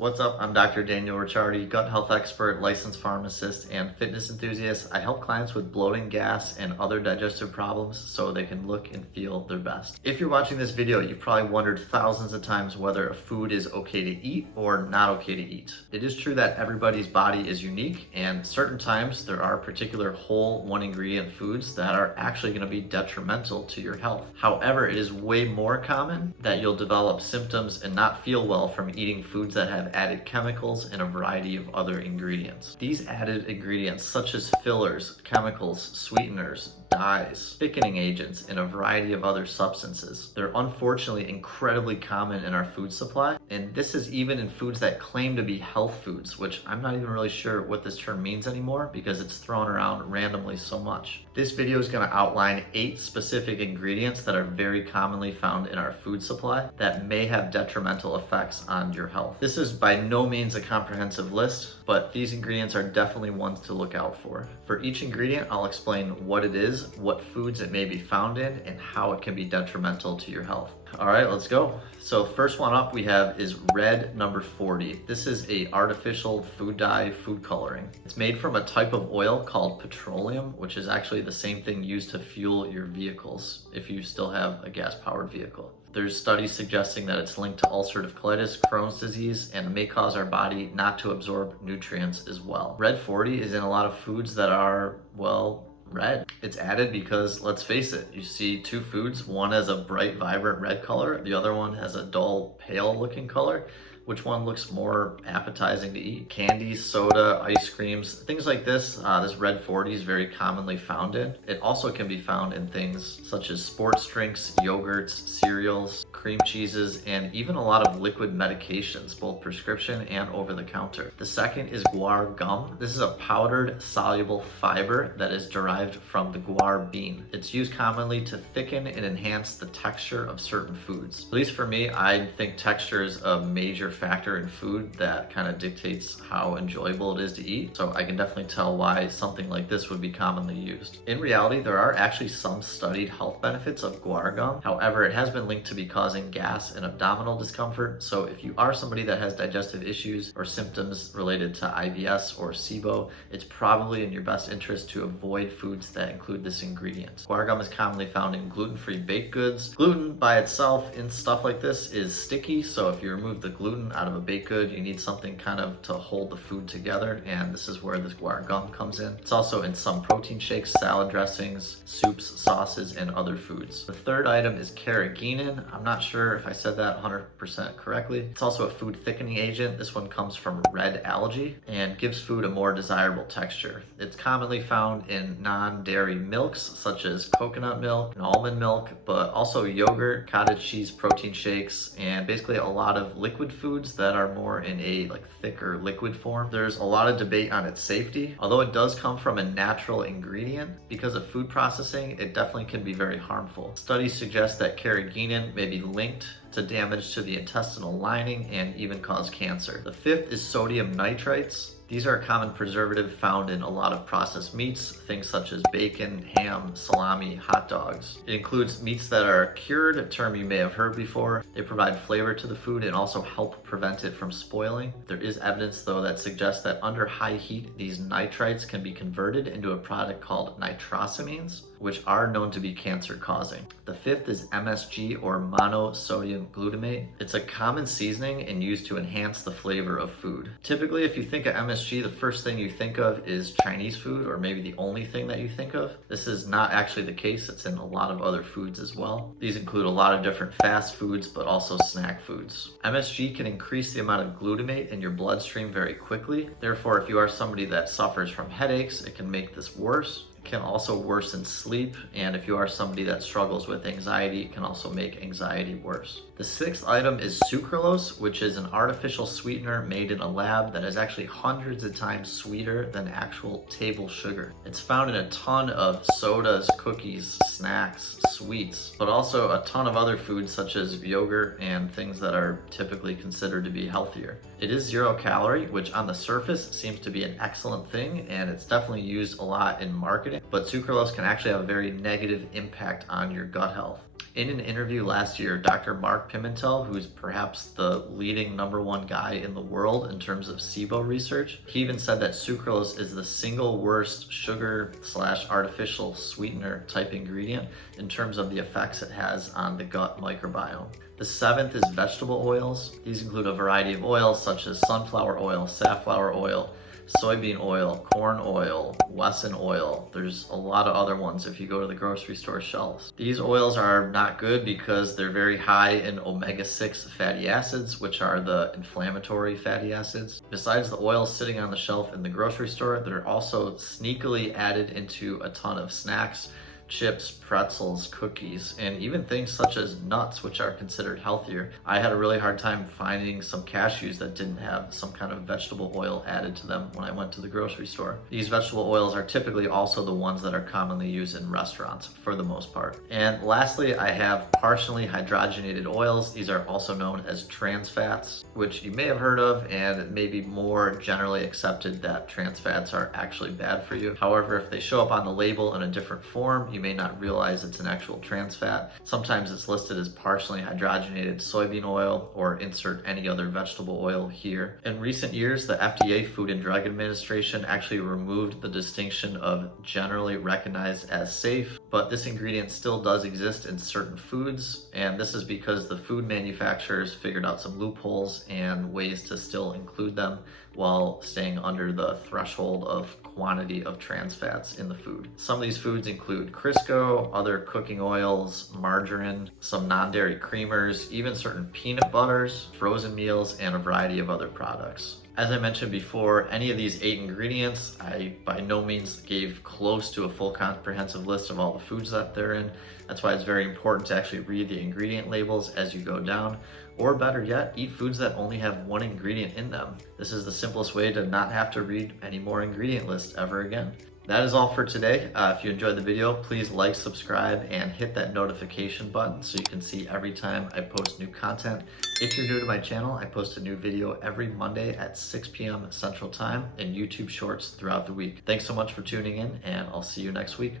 What's up? I'm Dr. Daniel Ricciardi, gut health expert, licensed pharmacist, and fitness enthusiast. I help clients with bloating, gas, and other digestive problems so they can look and feel their best. If you're watching this video, you've probably wondered thousands of times whether a food is okay to eat or not okay to eat. It is true that everybody's body is unique, and certain times there are particular whole one ingredient foods that are actually going to be detrimental to your health. However, it is way more common that you'll develop symptoms and not feel well from eating foods that have added chemicals and a variety of other ingredients. These added ingredients, such as fillers, chemicals, sweeteners, dyes, thickening agents, and a variety of other substances, they're unfortunately incredibly common in our food supply, and this is even in foods that claim to be health foods, which I'm not even really sure what this term means anymore because it's thrown around randomly so much. This video is going to outline 8 specific ingredients that are very commonly found in our food supply that may have detrimental effects on your health. This is by no means a comprehensive list, but these ingredients are definitely ones to look out for. For each ingredient, I'll explain what it is, what foods it may be found in, and how it can be detrimental to your health. All right, let's go. So first one up we have is red number 40. This is a artificial food dye food coloring. It's made from a type of oil called petroleum, which is actually the same thing used to fuel your vehicles if you still have a gas-powered vehicle. There's studies suggesting that it's linked to ulcerative colitis, Crohn's disease, and may cause our body not to absorb nutrients as well. Red 40 is in a lot of foods that are, well, red. It's added because, let's face it, you see 2 foods, one has a bright, vibrant red color, the other one has a dull, pale looking color. Which one looks more appetizing to eat? Candies, soda, ice creams, things like this. This red 40 is very commonly found in. It also can be found in things such as sports drinks, yogurts, cereals, cream cheeses, and even a lot of liquid medications, both prescription and over the counter. The second is guar gum. This is a powdered soluble fiber that is derived from the guar bean. It's used commonly to thicken and enhance the texture of certain foods. At least for me, I think texture is a major factor in food that kind of dictates how enjoyable it is to eat. So I can definitely tell why something like this would be commonly used. In reality, there are actually some studied health benefits of guar gum. However, it has been linked to be causing gas and abdominal discomfort. So if you are somebody that has digestive issues or symptoms related to IBS or SIBO, it's probably in your best interest to avoid foods that include this ingredient. Guar gum is commonly found in gluten-free baked goods. Gluten by itself in stuff like this is sticky, so if you remove the gluten out of a baked good, you need something kind of to hold the food together, and this is where this guar gum comes in. It's also in some protein shakes, salad dressings, soups, sauces, and other foods. The third item is Carrageenan. I'm not sure if I said that 100% correctly. It's also a food thickening agent. This one comes from red algae and gives food a more desirable texture. It's commonly found in non-dairy milks such as coconut milk and almond milk, but also yogurt, cottage cheese, protein shakes, and basically a lot of liquid foods that are more in a thicker liquid form. There's a lot of debate on its safety. Although it does come from a natural ingredient, because of food processing, it definitely can be very harmful. Studies suggest that Carrageenan may be linked to damage to the intestinal lining and even cause cancer. The fifth is sodium nitrites. These are a common preservative found in a lot of processed meats, things such as bacon, ham, salami, hot dogs. It includes meats that are cured, a term you may have heard before. They provide flavor to the food and also help prevent it from spoiling. There is evidence though that suggests that under high heat, these nitrites can be converted into a product called nitrosamines, which are known to be cancer causing. The fifth is MSG or monosodium glutamate. It's a common seasoning and used to enhance the flavor of food. Typically, if you think of MSG, the first thing you think of is Chinese food, or maybe the only thing that you think of. This is not actually the case. It's in a lot of other foods as well. These include a lot of different fast foods, but also snack foods. MSG can increase the amount of glutamate in your bloodstream very quickly. Therefore, if you are somebody that suffers from headaches, it can make this worse. Can also worsen sleep, and if you are somebody that struggles with anxiety, it can also make anxiety worse. The sixth item is sucralose, which is an artificial sweetener made in a lab that is actually hundreds of times sweeter than actual table sugar. It's found in a ton of sodas, cookies, snacks, sweets, but also a ton of other foods such as yogurt and things that are typically considered to be healthier. It is 0 calorie, which on the surface seems to be an excellent thing, and it's definitely used a lot in marketing, but sucralose can actually have a very negative impact on your gut health. In an interview last year, Dr. Mark Pimentel, who's perhaps the leading #1 guy in the world in terms of SIBO research, he even said that sucralose is the single worst sugar/artificial sweetener type ingredient in terms of the effects it has on the gut microbiome. The 7th is vegetable oils. These include a variety of oils such as sunflower oil, safflower oil, soybean oil, corn oil, Wesson oil. There's a lot of other ones if you go to the grocery store shelves. These oils are not good because they're very high in omega-6 fatty acids, which are the inflammatory fatty acids. Besides the oils sitting on the shelf in the grocery store, they're also sneakily added into a ton of snacks, chips, pretzels, cookies, and even things such as nuts, which are considered healthier. I had a really hard time finding some cashews that didn't have some kind of vegetable oil added to them when I went to the grocery store. These vegetable oils are typically also the ones that are commonly used in restaurants for the most part. And lastly, I have partially hydrogenated oils. These are also known as trans fats, which you may have heard of, and it may be more generally accepted that trans fats are actually bad for you. However, if they show up on the label in a different form, you may not realize it's an actual trans fat. Sometimes it's listed as partially hydrogenated soybean oil, or insert any other vegetable oil here. In recent years, the FDA, Food and Drug Administration, actually removed the distinction of generally recognized as safe, but this ingredient still does exist in certain foods, and this is because the food manufacturers figured out some loopholes and ways to still include them while staying under the threshold of quantity of trans fats in the food. Some of these foods include Crisco, other cooking oils, margarine, some non-dairy creamers, even certain peanut butters, frozen meals, and a variety of other products. As I mentioned before, any of these 8 ingredients, I by no means gave close to a full comprehensive list of all the foods that they're in. That's why it's very important to actually read the ingredient labels as you go down, or better yet, eat foods that only have 1 ingredient in them. This is the simplest way to not have to read any more ingredient lists ever again. That is all for today. If you enjoyed the video, please like, subscribe, and hit that notification button so you can see every time I post new content. If you're new to my channel, I post a new video every Monday at 6 p.m. Central Time and YouTube Shorts throughout the week. Thanks so much for tuning in, and I'll see you next week.